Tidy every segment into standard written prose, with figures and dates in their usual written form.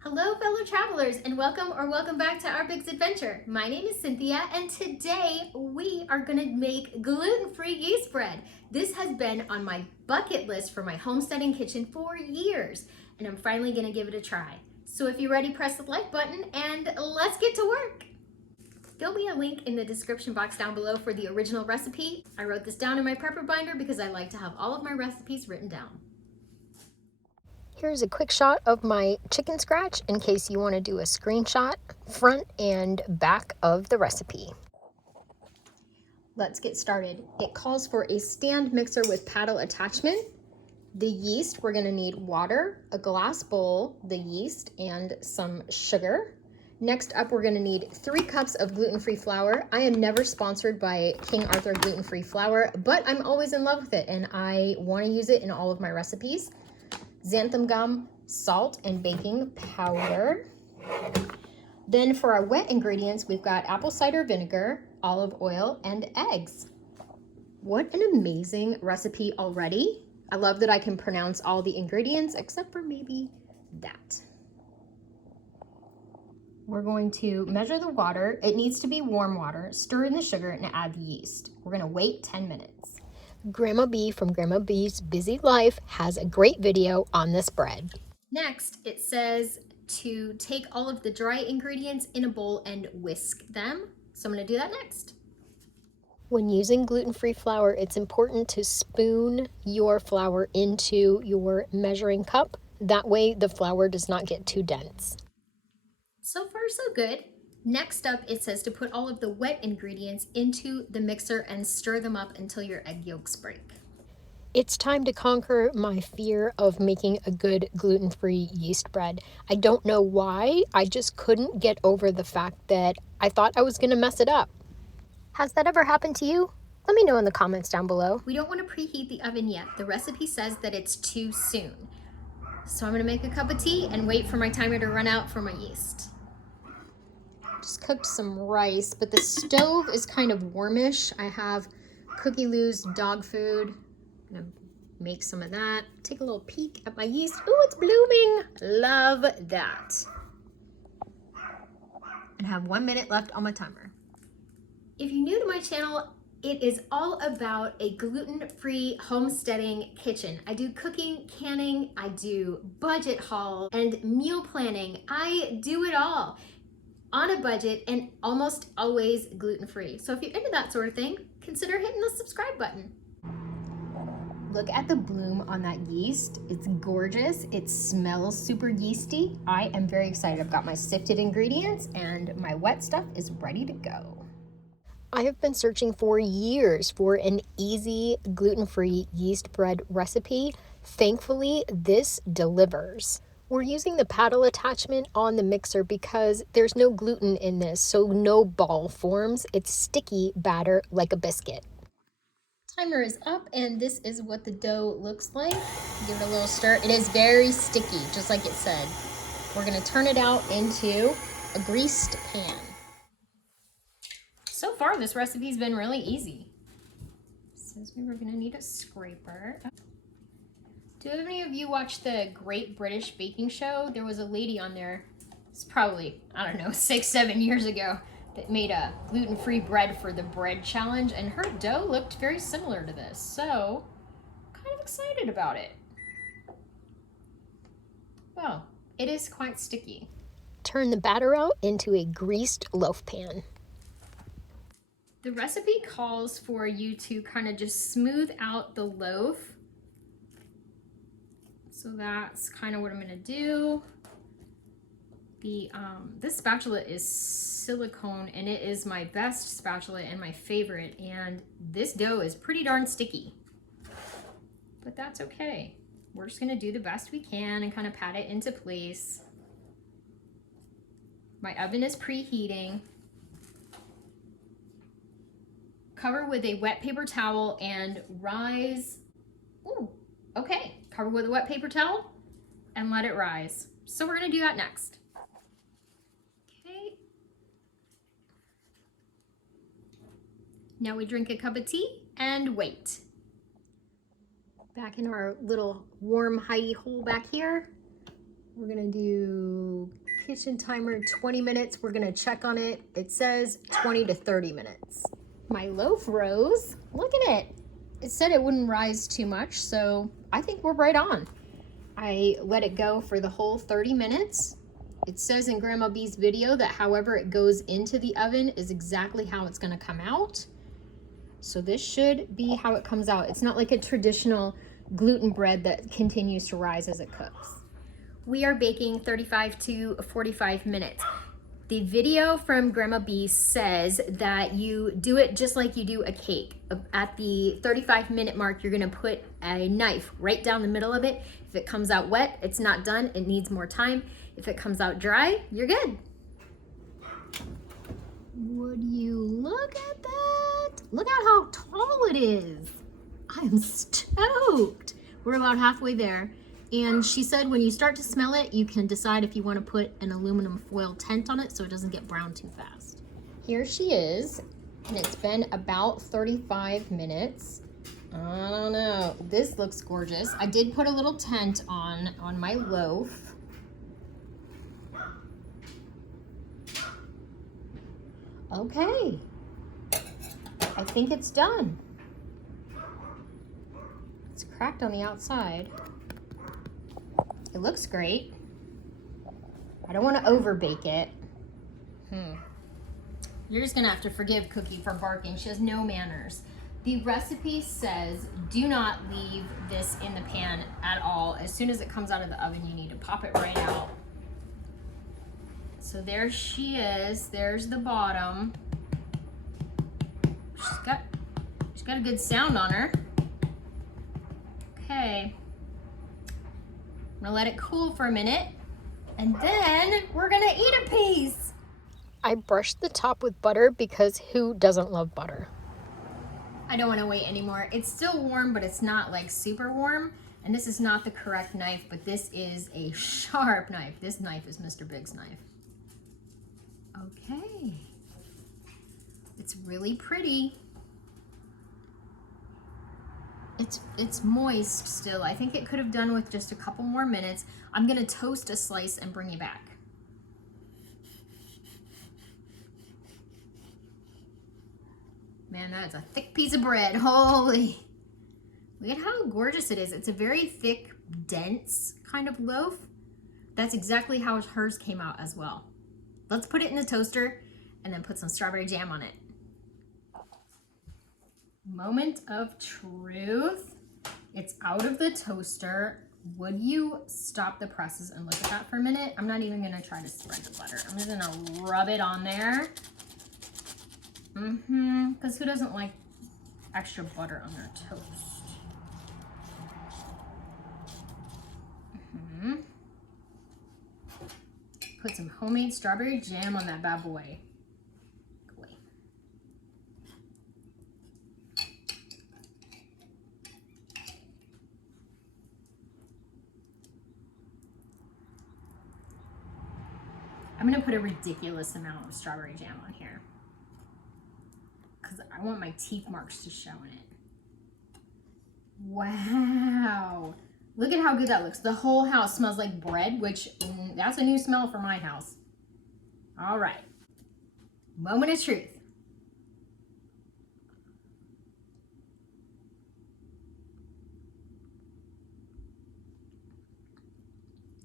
Hello fellow travelers and welcome back to our Big's Adventure. My name is Cynthia and today we are gonna make gluten-free yeast bread. This has been on my bucket list for my homesteading kitchen for years and I'm finally gonna give it a try. So if you're ready, press the like button and let's get to work. There'll be a link in the description box down below for the original recipe. I wrote this down in my prepper binder because I like to have all of my recipes written down. Here's a quick shot of my chicken scratch in case you want to do a screenshot front and back of the recipe. Let's get started. It calls for a stand mixer with paddle attachment. The yeast, we're gonna need water, a glass bowl, the yeast, and some sugar. Next up, we're gonna need 3 cups of gluten-free flour. I am never sponsored by King Arthur gluten-free flour, but I'm always in love with it and I wanna use it in all of my recipes. Xanthan gum, salt, and baking powder. Then for our wet ingredients, we've got apple cider vinegar, olive oil, and eggs. What an amazing recipe already. I love that I can pronounce all the ingredients except for maybe that. We're going to measure the water. It needs to be warm water. Stir in the sugar and add the yeast. We're gonna wait 10 minutes. Grandma B from Grandma B's Busy Life has a great video on this bread. Next, it says to take all of the dry ingredients in a bowl and whisk them. So I'm gonna do that next. When using gluten-free flour, it's important to spoon your flour into your measuring cup. That way the flour does not get too dense. So far, so good. Next up, it says to put all of the wet ingredients into the mixer and stir them up until your egg yolks break. It's time to conquer my fear of making a good gluten-free yeast bread. I don't know why, I just couldn't get over the fact that I thought I was gonna mess it up. Has that ever happened to you? Let me know in the comments down below. We don't want to preheat the oven yet. The recipe says that it's too soon. So I'm gonna make a cup of tea and wait for my timer to run out for my yeast. Just cooked some rice, but the stove is kind of warmish. I have Cookie Lou's dog food. I'm gonna make some of that. Take a little peek at my yeast. Ooh, it's blooming. Love that. And have 1 minute left on my timer. If you're new to my channel, it is all about a gluten-free homesteading kitchen. I do cooking, canning, I do budget haul, and meal planning. I do it all on a budget and almost always gluten-free. So if you're into that sort of thing, consider hitting the subscribe button. Look at the bloom on that yeast. It's gorgeous. It smells super yeasty. I am very excited. I've got my sifted ingredients and my wet stuff is ready to go. I have been searching for years for an easy gluten-free yeast bread recipe. Thankfully, this delivers. We're using the paddle attachment on the mixer because there's no gluten in this, so no ball forms. It's sticky batter like a biscuit. Timer is up and this is what the dough looks like. Give it a little stir. It is very sticky, just like it said. We're gonna turn it out into a greased pan. So far, this recipe's been really easy. It says we were gonna need a scraper. Do any of you watch the Great British Baking Show? There was a lady on there, it's probably, I don't know, 6-7 years ago, that made a gluten-free bread for the bread challenge, and her dough looked very similar to this, so I'm kind of excited about it. Well, it is quite sticky. Turn the batter out into a greased loaf pan. The recipe calls for you to kind of just smooth out the loaf. So that's kind of what I'm gonna do. This spatula is silicone and it is my best spatula and my favorite, and this dough is pretty darn sticky. But that's okay. We're just gonna do the best we can and kind of pat it into place. My oven is preheating. Cover with a wet paper towel and rise. Ooh, okay. Cover with a wet paper towel and let it rise. So we're gonna do that next. Okay. Now we drink a cup of tea and wait. Back in our little warm hidey hole back here, we're gonna do kitchen timer 20 minutes. We're gonna check on it. It says 20 to 30 minutes. My loaf rose. Look at it. It said it wouldn't rise too much, so I think we're right on. I let it go for the whole 30 minutes. It says in Grandma B's video that however it goes into the oven is exactly how it's gonna come out. So this should be how it comes out. It's not like a traditional gluten bread that continues to rise as it cooks. We are baking 35 to 45 minutes. The video from Grandma B says that you do it just like you do a cake. At the 35-minute mark, you're gonna put a knife right down the middle of it. If it comes out wet, it's not done, it needs more time. If it comes out dry, you're good. Would you look at that? Look at how tall it is. I'm stoked. We're about halfway there. And she said when you start to smell it, you can decide if you want to put an aluminum foil tent on it so it doesn't get brown too fast. Here she is, and it's been about 35 minutes. I don't know. This looks gorgeous. I did put a little tent on my loaf. Okay. I think it's done. It's cracked on the outside. It looks great. I don't want to over bake it. You're just gonna have to forgive Cookie for barking. She has no manners. The recipe says do not leave this in the pan at all. As soon as it comes out of the oven, you need to pop it right out. So there she is. There's the bottom. She's got a good sound on her. Okay. I'm gonna let it cool for a minute, and then we're gonna eat a piece. I brushed the top with butter because who doesn't love butter? I don't wanna wait anymore. It's still warm, but it's not like super warm. And this is not the correct knife, but this is a sharp knife. This knife is Mr. Big's knife. Okay. It's really pretty. It's moist still. I think it could have done with just a couple more minutes. I'm gonna toast a slice and bring you back. Man, that is a thick piece of bread. Holy. Look at how gorgeous it is. It's a very thick, dense kind of loaf. That's exactly how hers came out as well. Let's put it in the toaster and then put some strawberry jam on it. Moment of truth. It's out of the toaster. Would you stop the presses and look at that for a minute? I'm not even gonna try to spread the butter. I'm just gonna rub it on there. Because who doesn't like extra butter on their toast? Put some homemade strawberry jam on that bad boy. I'm gonna put a ridiculous amount of strawberry jam on here because I want my teeth marks to show in it. Wow. Look at how good that looks. The whole house smells like bread, which that's a new smell for my house. All right. Moment of truth.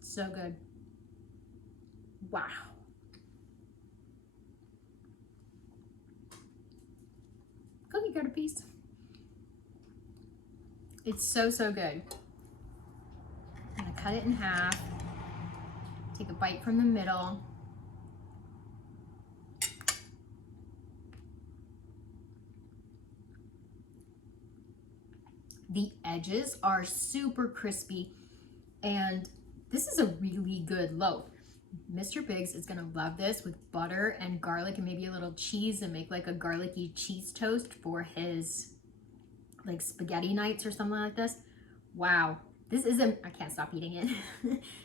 So good. Wow. Cookie got a piece. It's so, so good. I'm gonna cut it in half. Take a bite from the middle. The edges are super crispy, and this is a really good loaf. Mr. Biggs is gonna love this with butter and garlic and maybe a little cheese and make like a garlicky cheese toast for his like spaghetti nights or something like this. Wow, this is I can't stop eating it.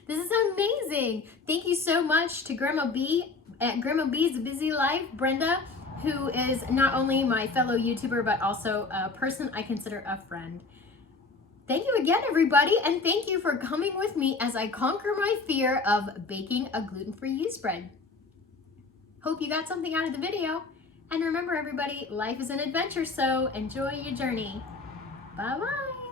This is amazing. Thank you so much to Grandma B at Grandma B's Busy Life, Brenda, who is not only my fellow YouTuber, but also a person I consider a friend. Thank you again, everybody, and thank you for coming with me as I conquer my fear of baking a gluten-free yeast bread. Hope you got something out of the video. And remember, everybody, life is an adventure, so enjoy your journey. Bye-bye.